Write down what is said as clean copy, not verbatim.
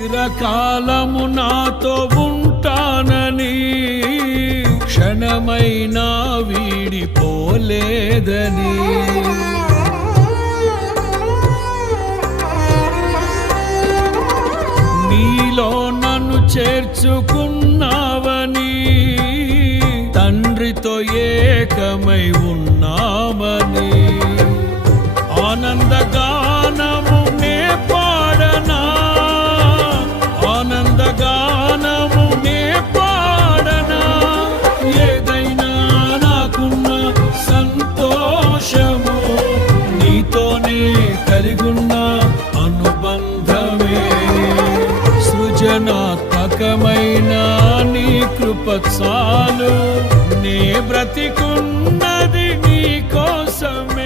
చిరకాలము నాతో ఉంటానని క్షణమైనా వీడిపోలేదని నీలో నన్ను చేర్చుకున్నావని తండ్రితో ఏకమై ఉన్నామని ఆనందగానము నే పాడనా ఆనందగానము నే పాడనా ఏదైనా నాకున్న సంతోషము నీతోనే కలిగున్న అనుబంధమే సృజనాత్మకమైన నీ కృప చాలు నే బ్రతికున్నది నీ కోసమే